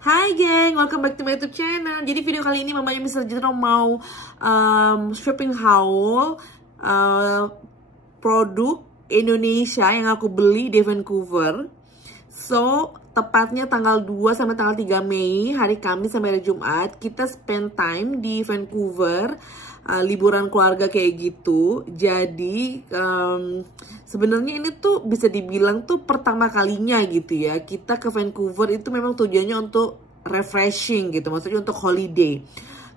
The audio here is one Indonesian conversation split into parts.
Hai geng, welcome back to my YouTube channel. Jadi video kali ini mamanya Mr. Jitro mau shopping haul produk Indonesia yang aku beli di Vancouver. So, tepatnya tanggal 2 sampai tanggal 3 Mei, hari Kamis sampai hari Jumat, kita spend time di Vancouver, liburan keluarga kayak gitu. Jadi, sebenarnya ini tuh bisa dibilang tuh pertama kalinya gitu ya. Kita ke Vancouver itu memang tujuannya untuk refreshing gitu, maksudnya untuk holiday.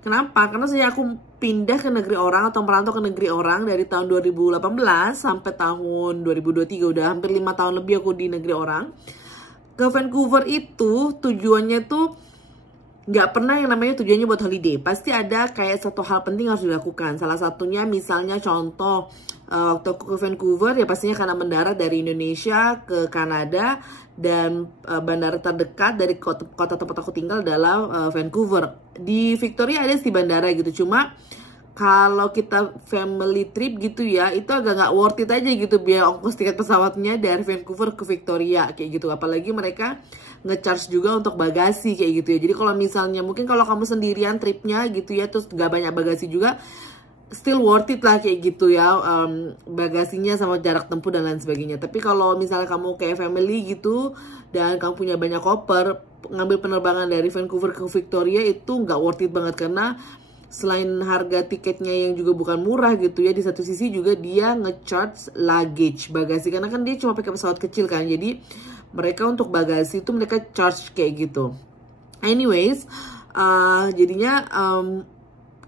Kenapa? Karena sejak aku pindah ke negeri orang atau merantau ke negeri orang dari tahun 2018 sampai tahun 2023, udah hampir 5 tahun lebih aku di negeri orang. Ke Vancouver itu tujuannya tuh nggak pernah yang namanya tujuannya buat holiday. Pasti ada kayak satu hal penting harus dilakukan. Salah satunya misalnya contoh, waktu aku ke Vancouver ya pastinya karena mendarat dari Indonesia ke Kanada. Dan bandara terdekat dari kota tempat aku tinggal adalah Vancouver. Di Victoria ada sih bandara gitu, cuma kalau kita family trip gitu ya, itu agak nggak worth it aja gitu biaya ongkos tiket pesawatnya dari Vancouver ke Victoria kayak gitu. Apalagi mereka nge-charge juga untuk bagasi kayak gitu ya. Jadi kalau misalnya mungkin kalau kamu sendirian tripnya gitu ya, terus nggak banyak bagasi juga, still worth it lah kayak gitu ya, bagasinya sama jarak tempuh dan lain sebagainya. Tapi kalau misalnya kamu kayak family gitu dan kamu punya banyak koper, ngambil penerbangan dari Vancouver ke Victoria itu nggak worth it banget, karena selain harga tiketnya yang juga bukan murah gitu ya, di satu sisi juga dia nge-charge luggage, bagasi, karena kan dia cuma pakai pesawat kecil kan, jadi mereka untuk bagasi itu mereka charge kayak gitu. Anyways, jadinya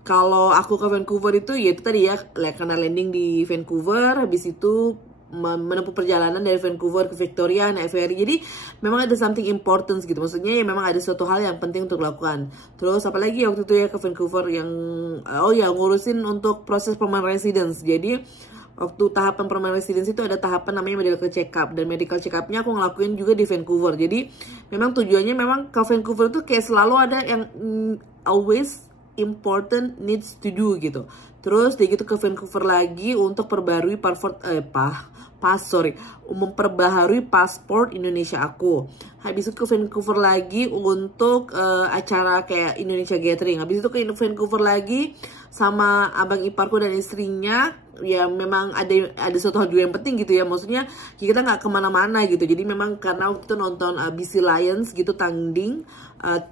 kalau aku ke Vancouver itu ya itu tadi ya, karena landing di Vancouver, habis itu menempuh perjalanan dari Vancouver ke Victoria naik ferry. Jadi memang ada something important gitu, maksudnya ya memang ada suatu hal yang penting untuk lakukan. Terus apalagi waktu itu ya ke Vancouver yang ngurusin untuk proses permanent residence. Jadi waktu tahapan permanent residence itu ada tahapan namanya medical check up, dan medical check upnya aku ngelakuin juga di Vancouver. Jadi memang tujuannya memang ke Vancouver tuh kayak selalu ada yang always important needs to do gitu. Terus dia gitu ke Vancouver lagi untuk perbarui memperbaharui paspor Indonesia aku. Habis itu ke Vancouver lagi untuk acara kayak Indonesia Gathering. Habis itu ke Vancouver lagi sama abang iparku dan istrinya. Ya memang ada suatu hal juga yang penting gitu ya, maksudnya kita nggak kemana-mana gitu. Jadi memang karena waktu itu nonton BC Lions gitu tanding,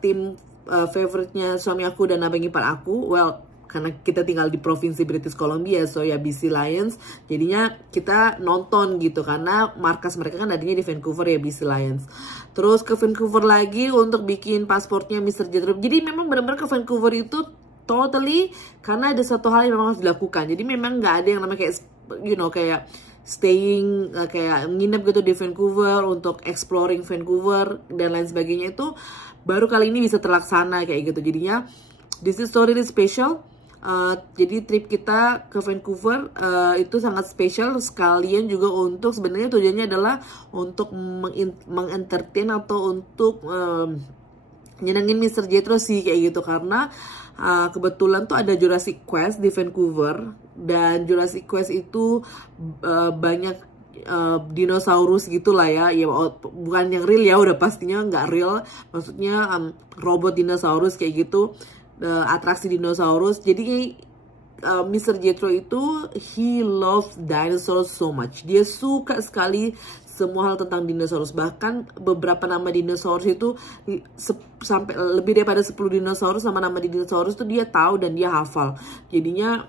tim favorite-nya suami aku dan abang ipar aku. Well, karena kita tinggal di provinsi British Columbia, so ya BC Lions, jadinya kita nonton gitu, karena markas mereka kan adanya di Vancouver ya, BC Lions. Terus ke Vancouver lagi untuk bikin pasportnya Mr. Jitro. Jadi memang benar-benar ke Vancouver itu totally karena ada satu hal yang memang harus dilakukan. Jadi memang nggak ada yang namanya kayak kayak staying, kayak nginep gitu di Vancouver untuk exploring Vancouver dan lain sebagainya. Itu baru kali ini bisa terlaksana kayak gitu. Jadinya this is so really special. Jadi trip kita ke Vancouver itu sangat spesial sekalian juga untuk sebenarnya tujuannya adalah untuk mengentertain atau untuk nyenengin Mr. Jitro sih kayak gitu, karena kebetulan tuh ada Jurassic Quest di Vancouver, dan Jurassic Quest itu banyak dinosaurus gitulah ya, bukan yang real ya, udah pastinya nggak real, maksudnya robot dinosaurus kayak gitu, atraksi dinosaurus. Jadi Mr. Jitro itu he loves dinosaurs so much, dia suka sekali semua hal tentang dinosaurus. Bahkan beberapa nama dinosaurus itu sampai lebih daripada 10 dinosaurus, sama nama dinosaurus tuh dia tahu dan dia hafal. Jadinya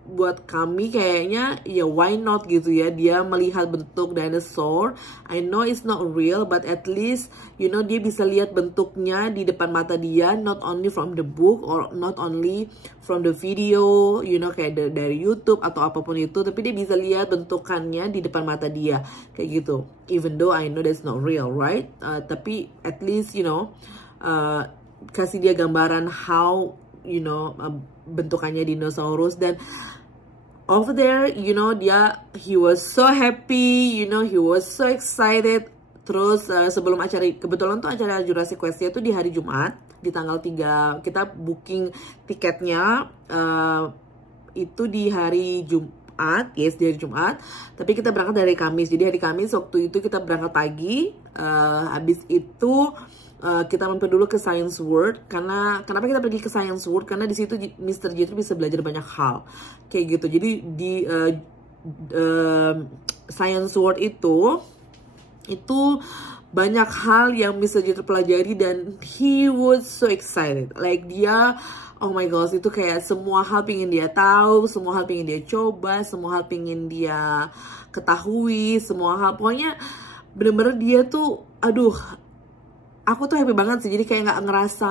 buat kami kayaknya ya why not gitu ya, dia melihat bentuk dinosaur. I know it's not real, but at least dia bisa lihat bentuknya di depan mata dia, not only from the book or not only from the video kayak dari YouTube atau apapun itu, tapi dia bisa lihat bentukannya di depan mata dia kayak gitu. Even though I know that's not real, right? Tapi at least kasih dia gambaran how bentukannya dinosaurus. Dan over there, he was so happy, he was so excited. Terus sebelum acara, kebetulan tuh acara Jurassic Quest-nya tuh di hari Jumat, di tanggal 3, kita booking tiketnya itu di hari Jumat, di hari Jumat. Tapi kita berangkat dari Kamis, jadi hari Kamis waktu itu kita berangkat pagi, habis itu kita mampir dulu ke Science World. Karena kenapa kita pergi ke Science World? Karena di situ Mr. Jethro bisa belajar banyak hal kayak gitu. Jadi di Science World itu banyak hal yang Mr. Jethro pelajari dan he was so excited. Like dia, oh my gosh, itu kayak semua hal pingin dia tahu, semua hal pingin dia coba, semua hal pingin dia ketahui, semua hal. Pokoknya bener-bener dia tuh, aduh, aku tuh happy banget sih. Jadi kayak nggak ngerasa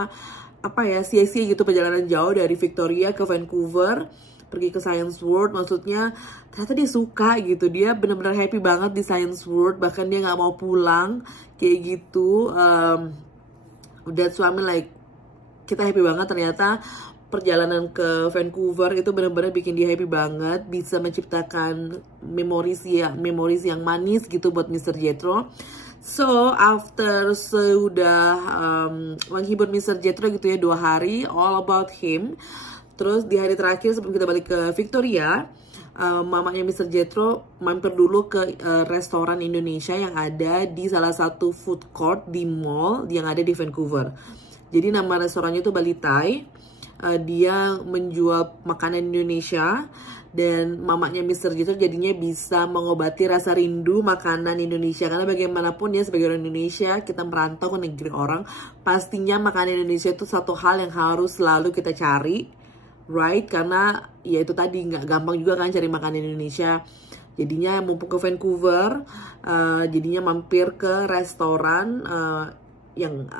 apa ya, sia-sia gitu perjalanan jauh dari Victoria ke Vancouver, pergi ke Science World. Maksudnya ternyata dia suka gitu, dia bener-bener happy banget di Science World, bahkan dia nggak mau pulang kayak gitu. That's why I mean, like, kita happy banget. Ternyata perjalanan ke Vancouver itu bener-bener bikin dia happy banget, bisa menciptakan memories yang manis gitu buat Mr. Jethro. So after sudah menghibur Mr. Jethro gitu ya 2 hari, all about him. Terus di hari terakhir sebelum kita balik ke Victoria, mamanya Mr. Jethro mampir dulu ke restoran Indonesia yang ada di salah satu food court di mall yang ada di Vancouver. Jadi nama restorannya itu Bali Thai. Dia menjual makanan Indonesia, dan mamanya Mr. Jethro jadinya bisa mengobati rasa rindu makanan Indonesia. Karena bagaimanapun ya, sebagai orang Indonesia, kita merantau ke negeri orang, pastinya makanan Indonesia itu satu hal yang harus selalu kita cari, right? Karena ya itu tadi, nggak gampang juga kan cari makanan Indonesia. Jadinya mumpung ke Vancouver, jadinya mampir ke restoran yang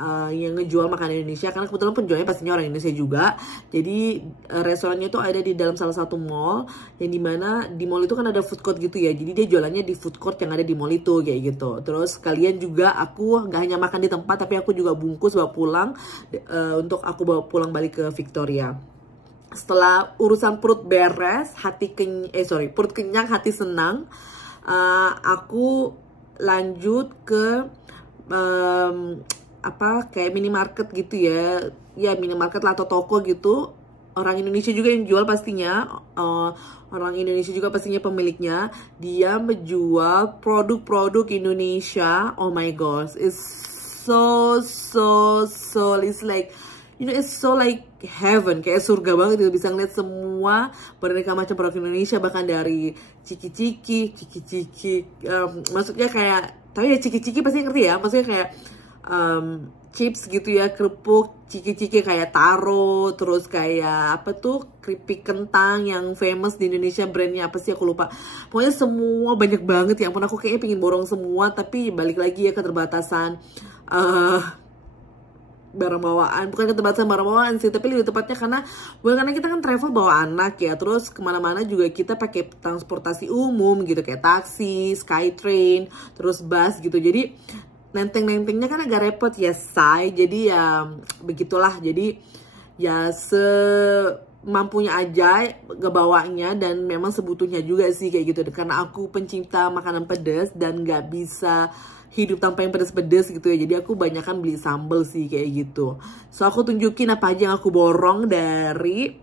ngejual makanan Indonesia, karena kebetulan penjualnya pastinya orang Indonesia juga. Jadi restorannya itu ada di dalam salah satu mall, yang dimana di mall itu kan ada food court gitu ya. Jadi dia jualannya di food court yang ada di mall itu kayak gitu. Terus kalian juga, aku nggak hanya makan di tempat, tapi aku juga bungkus bawa pulang untuk aku bawa pulang balik ke Victoria. Setelah urusan perut beres, perut kenyang, hati senang, aku lanjut ke kayak minimarket gitu ya minimarket lah atau toko gitu. Orang Indonesia juga yang jual pastinya, orang Indonesia juga pastinya pemiliknya. Dia menjual produk-produk Indonesia. Oh my gosh, it's so it's like, you know, it's so like heaven, kayak surga banget gitu. Bisa ngeliat semua beraneka macam produk Indonesia, bahkan dari ciki-ciki, maksudnya kayak, tapi ya ciki-ciki pasti ngerti ya, maksudnya kayak chips gitu ya, kerupuk, ciki-ciki kayak taro, terus kayak apa tuh, keripik kentang yang famous di Indonesia, brandnya apa sih aku lupa. Pokoknya semua banyak banget, ya ampun, aku kayaknya pengen borong semua, tapi balik lagi ya keterbatasan barang bawaan. Bukan keterbatasan barang bawaan sih, tapi lebih tepatnya karena kita kan travel bawa anak ya, terus kemana-mana juga kita pakai transportasi umum gitu, kayak taksi, Skytrain, terus bus gitu. Jadi nenteng-nentengnya kan agak repot ya, say. Jadi ya begitulah. Jadi ya semampunya aja ngebawanya, dan memang sebutuhnya juga sih kayak gitu. Karena aku pencinta makanan pedas dan nggak bisa hidup tanpa yang pedas-pedas gitu ya. Jadi aku banyakan beli sambal sih kayak gitu. So aku tunjukin apa aja yang aku borong dari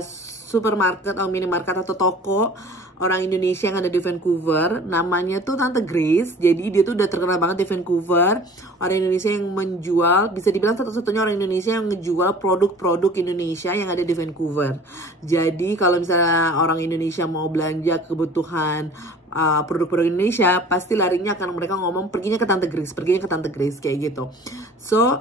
supermarket atau minimarket atau toko orang Indonesia yang ada di Vancouver. Namanya tuh Tante Grace. Jadi dia tuh udah terkenal banget di Vancouver. Orang Indonesia yang menjual, bisa dibilang satu-satunya orang Indonesia yang menjual produk-produk Indonesia yang ada di Vancouver. Jadi kalau misalnya orang Indonesia mau belanja kebutuhan produk-produk Indonesia, pasti larinya akan mereka ngomong perginya ke Tante Grace kayak gitu. So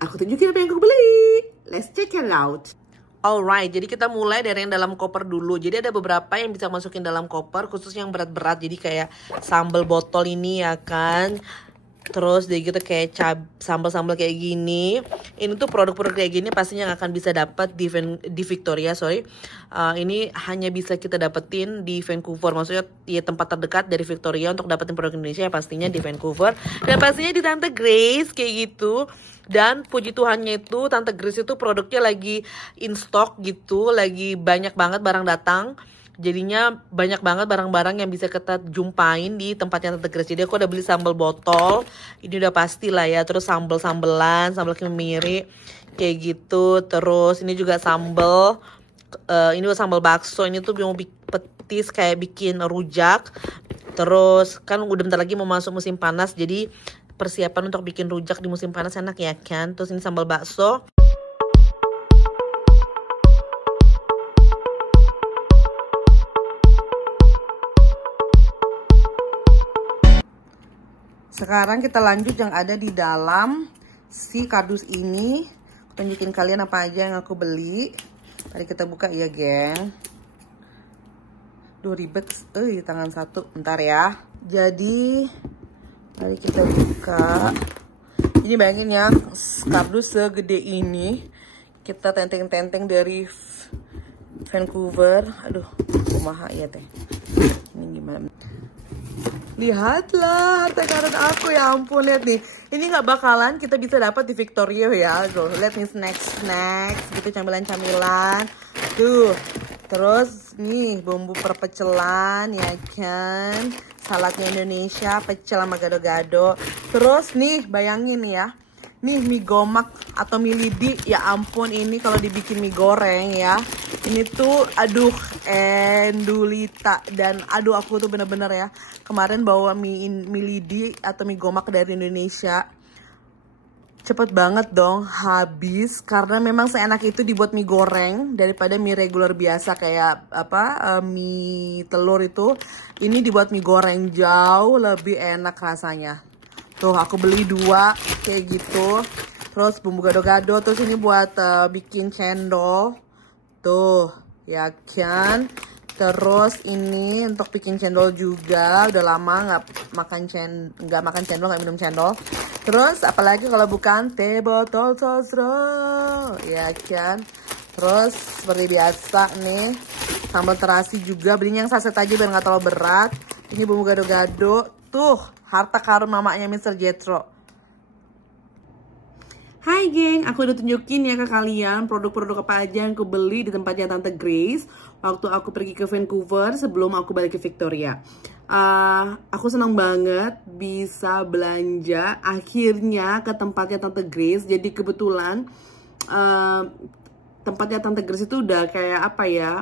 aku tunjukin apa yang aku beli. Let's check it out. Alright, jadi kita mulai dari yang dalam koper dulu. Jadi ada beberapa yang bisa masukin dalam koper, khususnya yang berat-berat. Jadi kayak sambal botol ini ya kan. Terus dari gitu kayak sambal-sambal kayak gini. Ini tuh produk-produk kayak gini pastinya nggak akan bisa dapat di Victoria, ini hanya bisa kita dapetin di Vancouver. Maksudnya ya tempat terdekat dari Victoria untuk dapetin produk Indonesia ya pastinya di Vancouver. Dan pastinya di Tante Grace kayak gitu. Dan puji Tuhannya itu Tante Grace itu produknya lagi in stock gitu. Lagi banyak banget barang datang. Jadinya banyak banget barang-barang yang bisa kita jumpain di tempatnya Tante Grace. Jadi aku udah beli sambal botol. Ini udah pasti lah ya. Terus sambal-sambelan, sambal kemiri kayak gitu. Terus ini juga sambal. Ini juga sambal bakso. Ini tuh mau petis kayak bikin rujak. Terus kan udah bentar lagi mau masuk musim panas. Jadi persiapan untuk bikin rujak di musim panas enak ya kan. Terus ini sambal bakso. Sekarang kita lanjut yang ada di dalam si kardus ini. Tunjukin kalian apa aja yang aku beli. Mari kita buka ya, geng. Duh, ribet. Tangan satu. Bentar ya. Jadi, mari kita buka. Ini bayangin ya, kardus segede ini. Kita tenteng-tenteng dari Vancouver. Aduh, kumaha ya teh. Ini gimana? Lihatlah harta karun aku, ya ampun, lihat nih. Ini nggak bakalan kita bisa dapat di Victoria ya. Tuh, lihat nih snacks gitu, camilan-camilan. Tuh, terus nih bumbu perpecelan ya kan. Saladnya Indonesia, pecel sama gado-gado. Terus nih, bayangin ya. Nih mie gomak atau mie lidi, ya ampun, ini kalau dibikin mie goreng ya. Ini tuh aduh endulita, dan aduh aku tuh bener-bener ya. Kemarin bawa mie lidi atau mie gomak dari Indonesia. Cepet banget dong habis, karena memang seenak itu dibuat mie goreng daripada mie regular biasa kayak mie telur itu. Ini dibuat mie goreng jauh lebih enak rasanya. Tuh aku beli 2 kayak gitu. Terus bumbu gado-gado. Terus ini buat bikin cendol. Tuh ya kan. Terus ini untuk bikin cendol juga. Udah lama nggak makan cendol, nggak minum cendol. Terus apalagi kalau bukan teh botol sosro, ya kan. Terus seperti biasa nih, sambal terasi juga. Belinya yang saset aja biar nggak terlalu berat. Ini bumbu gado-gado. Tuh, harta karun mamanya Mr. Jethro. Hai geng, aku udah tunjukin ya ke kalian produk-produk apa aja yang aku beli di tempatnya Tante Grace waktu aku pergi ke Vancouver sebelum aku balik ke Victoria. Aku senang banget bisa belanja akhirnya ke tempatnya Tante Grace. Jadi kebetulan tempatnya Tante Grace itu udah kayak apa ya,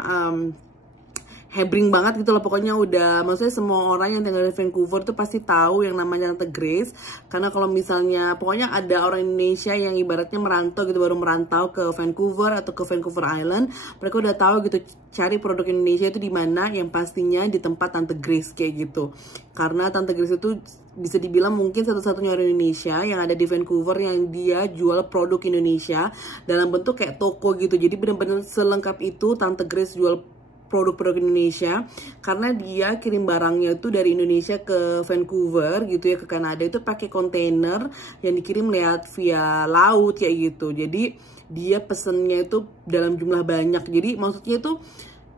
hebring banget gitu loh, pokoknya udah, maksudnya semua orang yang tinggal di Vancouver tuh pasti tahu yang namanya Tante Grace. Karena kalau misalnya, pokoknya ada orang Indonesia yang ibaratnya merantau gitu, baru merantau ke Vancouver atau ke Vancouver Island, mereka udah tahu gitu cari produk Indonesia itu di mana, yang pastinya di tempat Tante Grace kayak gitu. Karena Tante Grace itu bisa dibilang mungkin satu-satunya orang Indonesia yang ada di Vancouver yang dia jual produk Indonesia dalam bentuk kayak toko gitu. Jadi bener-bener selengkap itu Tante Grace jual produk-produk Indonesia, karena dia kirim barangnya itu dari Indonesia ke Vancouver gitu ya, ke Kanada itu pakai kontainer yang dikirim lewat via laut kayak gitu. Jadi dia pesennya itu dalam jumlah banyak. Jadi maksudnya itu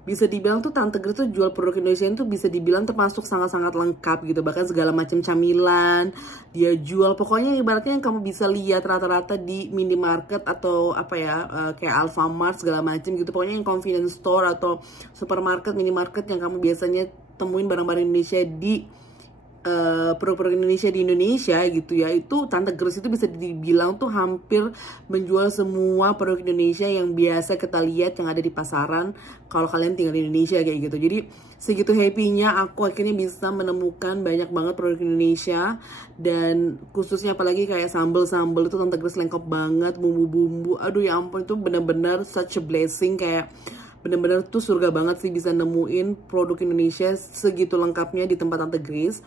bisa dibilang tuh Tante Grace tuh jual produk Indonesia itu bisa dibilang termasuk sangat-sangat lengkap gitu. Bahkan segala macam camilan dia jual. Pokoknya ibaratnya yang kamu bisa lihat rata-rata di minimarket atau apa ya, kayak Alfamart segala macam gitu. Pokoknya yang convenience store atau supermarket, minimarket yang kamu biasanya temuin barang-barang Indonesia di produk-produk Indonesia di Indonesia gitu ya, itu Tante Grace itu bisa dibilang tuh hampir menjual semua produk Indonesia yang biasa kita lihat yang ada di pasaran kalau kalian tinggal di Indonesia kayak gitu. Jadi segitu happy-nya aku akhirnya bisa menemukan banyak banget produk Indonesia, dan khususnya apalagi kayak sambal-sambal itu Tante Grace lengkap banget, bumbu-bumbu, aduh ya ampun, itu bener-bener such a blessing, kayak bener-bener tuh surga banget sih bisa nemuin produk Indonesia segitu lengkapnya di tempat Tante Grace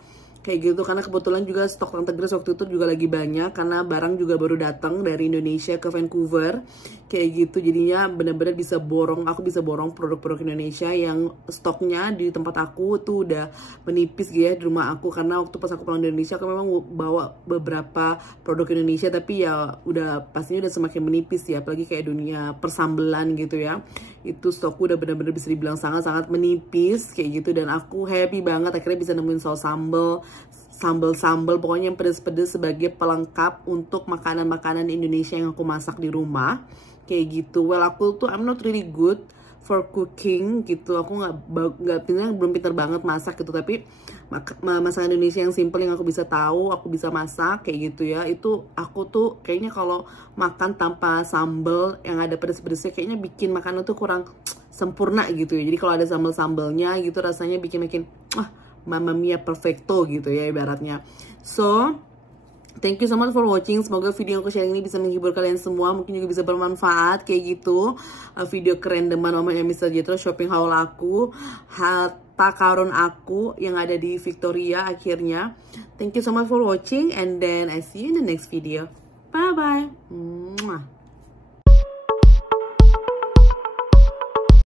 kayak gitu. Karena kebetulan juga stok Tante Grace waktu itu juga lagi banyak, karena barang juga baru datang dari Indonesia ke Vancouver kayak gitu. Jadinya bener-bener bisa aku bisa borong produk-produk Indonesia yang stoknya di tempat aku tuh udah menipis gitu ya di rumah aku. Karena waktu pas aku pulang dari Indonesia aku memang bawa beberapa produk Indonesia, tapi ya udah pastinya udah semakin menipis ya, apalagi kayak dunia persambelan gitu ya, itu stokku udah bener-bener bisa dibilang sangat-sangat menipis kayak gitu. Dan aku happy banget akhirnya bisa nemuin saus sambal pokoknya yang pedes-pedes sebagai pelengkap untuk makanan-makanan Indonesia yang aku masak di rumah kayak gitu. Well, aku tuh I'm not really good for cooking gitu, aku belum pintar banget masak gitu, tapi masakan Indonesia yang simple yang aku bisa tahu, aku bisa masak kayak gitu ya, itu aku tuh kayaknya kalau makan tanpa sambal yang ada pedes-pedesnya kayaknya bikin makanan tuh kurang sempurna gitu ya. Jadi kalau ada sambal-sambalnya gitu rasanya bikin Mamma mia perfecto gitu ya ibaratnya. So Thank you so much for watching. Semoga video yang aku share ini bisa menghibur kalian semua. Mungkin juga bisa bermanfaat kayak gitu. Video kerandoman mamanya Mr. Jethro, shopping haul aku, harta karun aku yang ada di Victoria akhirnya. Thank you so much for watching, and then I see you in the next video. Bye bye.